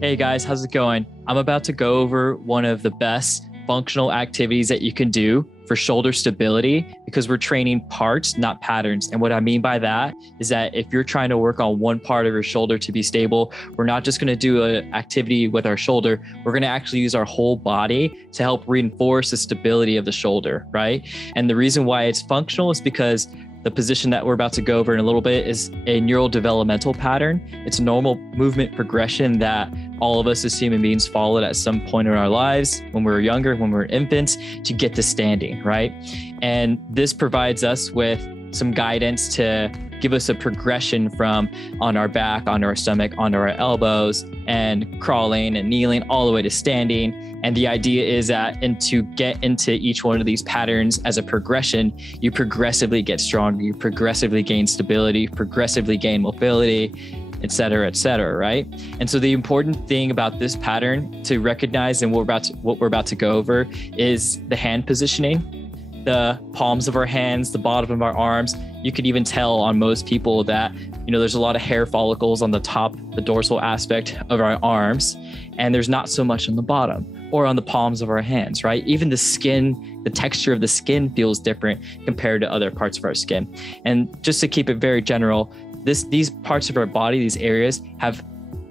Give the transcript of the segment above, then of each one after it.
Hey guys, how's it going? I'm about to go over one of the best functional activities that you can do for shoulder stability because we're training parts, not patterns. And what I mean by that is that if you're trying to work on one part of your shoulder to be stable, we're not just going to do an activity with our shoulder. We're going to actually use our whole body to help reinforce the stability of the shoulder, right? And the reason why it's functional is because the position that we're about to go over in a little bit is a neural developmental pattern. It's a normal movement progression that all of us as human beings followed at some point in our lives when we were younger, when we were infants, to get to standing, right? And this provides us with some guidance to give us a progression from on our back, onto our stomach, onto our elbows, and crawling and kneeling all the way to standing. And the idea is that, and to get into each one of these patterns as a progression, you progressively get stronger, you progressively gain stability, progressively gain mobility, et cetera, right? And so the important thing about this pattern to recognize and what we're about to go over is the hand positioning, the palms of our hands, the bottom of our arms. You could even tell on most people that, there's a lot of hair follicles on the top, the dorsal aspect of our arms, and there's not so much on the bottom or on the palms of our hands, right? Even the skin, the texture of the skin feels different compared to other parts of our skin. And just to keep it very general, these parts of our body, these areas, have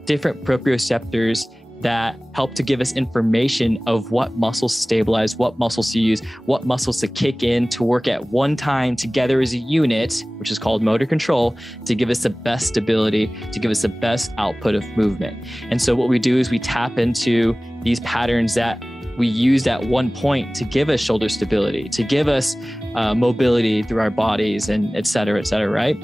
different proprioceptors that help to give us information of what muscles to stabilize, what muscles to use, what muscles to kick in to work at one time together as a unit, which is called motor control, to give us the best stability, to give us the best output of movement. And so what we do is we tap into these patterns that we used at one point to give us shoulder stability, to give us mobility through our bodies, and et cetera, right?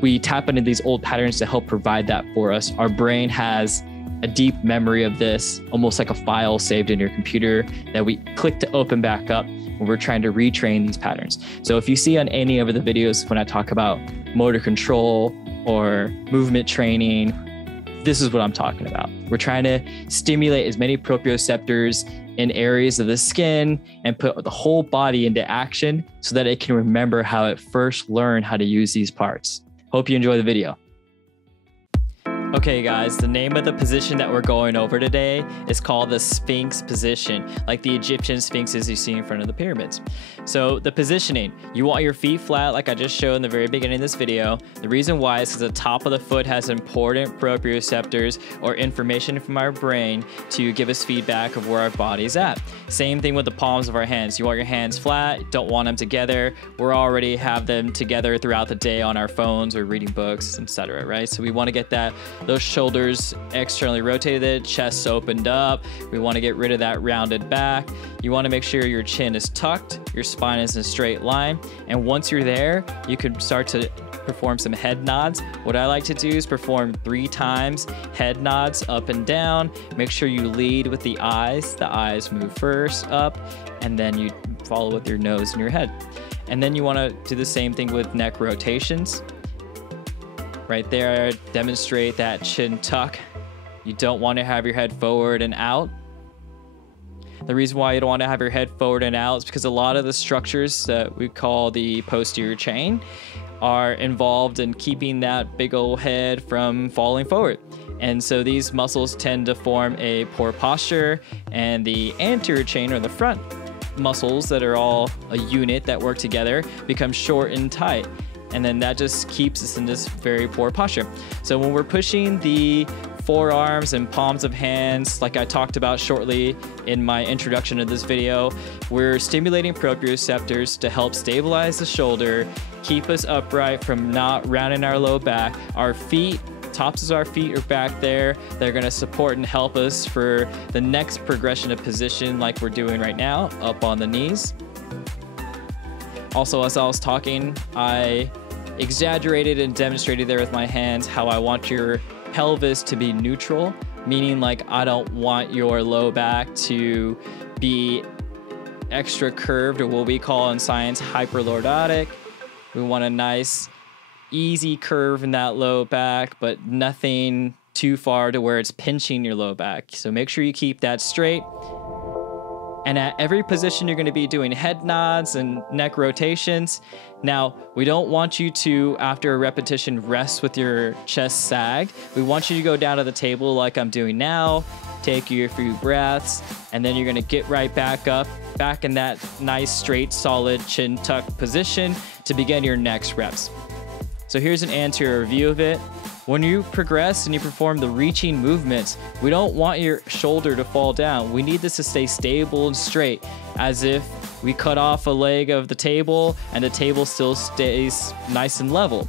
We tap into these old patterns to help provide that for us. Our brain has a deep memory of this, almost like a file saved in your computer that we click to open back up when we're trying to retrain these patterns. So if you see on any of the videos when I talk about motor control or movement training, this is what I'm talking about. We're trying to stimulate as many proprioceptors in areas of the skin and put the whole body into action so that it can remember how it first learned how to use these parts. Hope you enjoy the video. Okay guys, the name of the position that we're going over today is called the Sphinx Position, like the Egyptian sphinxes you see in front of the pyramids. So the positioning, you want your feet flat like I just showed in the very beginning of this video. The reason why is because the top of the foot has important proprioceptors or information from our brain to give us feedback of where our body's at. Same thing with the palms of our hands. You want your hands flat, don't want them together. We already have them together throughout the day on our phones or reading books, etc., right? So we want to get those shoulders externally rotated, chest opened up. We want to get rid of that rounded back. You want to make sure your chin is tucked, your spine is in a straight line. And once you're there, you can start to perform some head nods. What I like to do is perform 3 times head nods up and down. Make sure you lead with the eyes. The eyes move first up, and then you follow with your nose and your head. And then you want to do the same thing with neck rotations. Right there, demonstrate that chin tuck. You don't want to have your head forward and out. The reason why you don't want to have your head forward and out is because a lot of the structures that we call the posterior chain are involved in keeping that big old head from falling forward. And so these muscles tend to form a poor posture, and the anterior chain, or the front muscles that are all a unit that work together, become short and tight. And then that just keeps us in this very poor posture. So when we're pushing the forearms and palms of hands, like I talked about shortly in my introduction to this video, we're stimulating proprioceptors to help stabilize the shoulder, keep us upright from not rounding our low back. Our feet, tops of our feet are back there. They're gonna support and help us for the next progression of position like we're doing right now, up on the knees. Also, as I was talking, I exaggerated and demonstrated there with my hands how I want your pelvis to be neutral, meaning like I don't want your low back to be extra curved, or what we call in science hyperlordotic. We want a nice, easy curve in that low back, but nothing too far to where it's pinching your low back. So make sure you keep that straight. And at every position, you're going to be doing head nods and neck rotations. Now, we don't want you to, after a repetition, rest with your chest sagged. We want you to go down to the table like I'm doing now, take your few breaths, and then you're going to get right back up, back in that nice, straight, solid chin tuck position to begin your next reps. So here's an anterior view of it. When you progress and you perform the reaching movements, we don't want your shoulder to fall down. We need this to stay stable and straight, as if we cut off a leg of the table and the table still stays nice and level.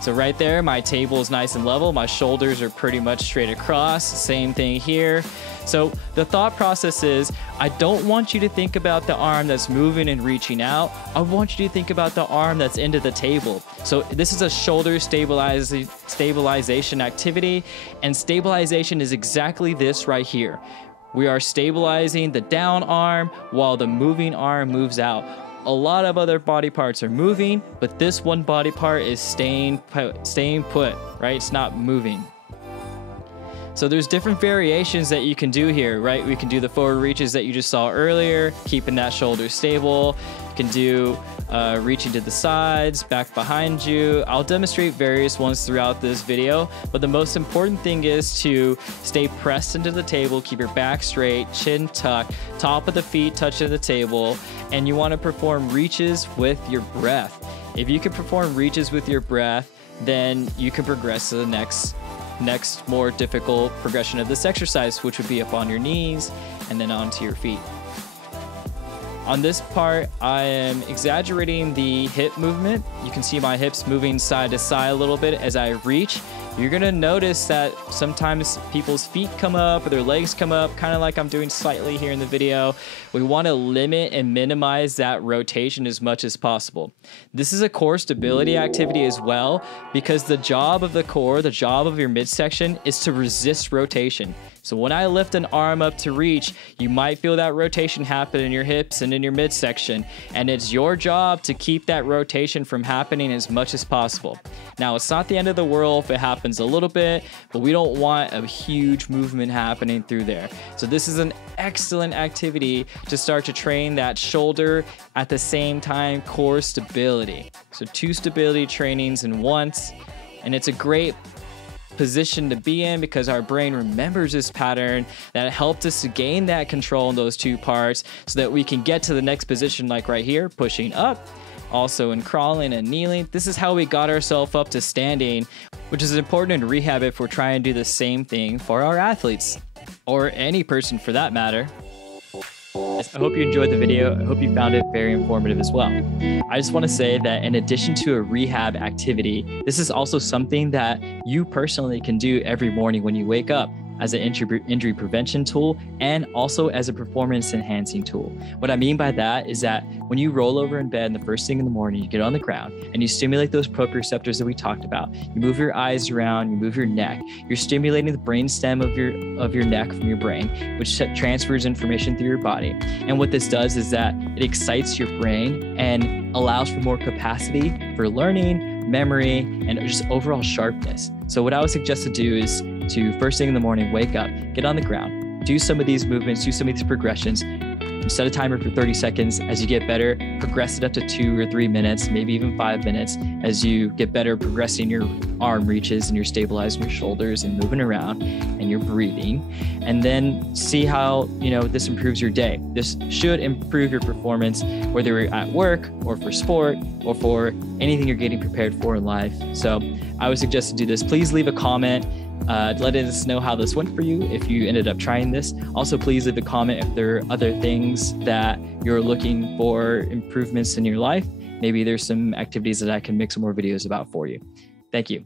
So right there, my table is nice and level. My shoulders are pretty much straight across. Same thing here. So the thought process is, I don't want you to think about the arm that's moving and reaching out. I want you to think about the arm that's into the table. So this is a shoulder stabilization activity, and stabilization is exactly this right here. We are stabilizing the down arm while the moving arm moves out. A lot of other body parts are moving, but this one body part is staying put, right? It's not moving. So there's different variations that you can do here, right? We can do the forward reaches that you just saw earlier, keeping that shoulder stable. You can do reaching to the sides, back behind you. I'll demonstrate various ones throughout this video, but the most important thing is to stay pressed into the table, keep your back straight, chin tucked, top of the feet touching the table, and you want to perform reaches with your breath. If you can perform reaches with your breath, then you can progress to the next more difficult progression of this exercise, which would be up on your knees and then onto your feet. On this part, I am exaggerating the hip movement. You can see my hips moving side to side a little bit as I reach. You're gonna notice that sometimes people's feet come up or their legs come up, kind of like I'm doing slightly here in the video. We wanna limit and minimize that rotation as much as possible. This is a core stability activity as well, because the job of the core, the job of your midsection, is to resist rotation. So when I lift an arm up to reach, you might feel that rotation happen in your hips and in your midsection, and it's your job to keep that rotation from happening as much as possible. Now, it's not the end of the world if it happens a little bit, but we don't want a huge movement happening through there. So this is an excellent activity to start to train that shoulder, at the same time core stability. So 2 stability trainings in once, and it's a great position to be in because our brain remembers this pattern that helped us to gain that control in those 2 parts so that we can get to the next position, like right here, pushing up, also in crawling and kneeling. This is how we got ourselves up to standing, which is important in rehab if we're trying to do the same thing for our athletes, or any person for that matter. I hope you enjoyed the video. I hope you found it very informative as well. I just want to say that in addition to a rehab activity, this is also something that you personally can do every morning when you wake up, as an injury prevention tool and also as a performance enhancing tool. What I mean by that is that when you roll over in bed and the first thing in the morning, you get on the ground and you stimulate those proprioceptors that we talked about. You move your eyes around, you move your neck. You're stimulating the brain stem of your neck from your brain, which transfers information through your body. And what this does is that it excites your brain and allows for more capacity for learning, memory, and just overall sharpness. So what I would suggest to do is to first thing in the morning, wake up, get on the ground, do some of these movements, do some of these progressions, set a timer for 30 seconds. As you get better, progress it up to 2 or 3 minutes, maybe even 5 minutes as you get better, progressing your arm reaches and you're stabilizing your shoulders and moving around and you're breathing. And then see how, this improves your day. This should improve your performance, whether you're at work or for sport or for anything you're getting prepared for in life. So I would suggest to do this. Please leave a comment. Let us know how this went for you if you ended up trying this. Also, please leave a comment if there are other things that you're looking for improvements in your life. Maybe there's some activities that I can make some more videos about for you. Thank you.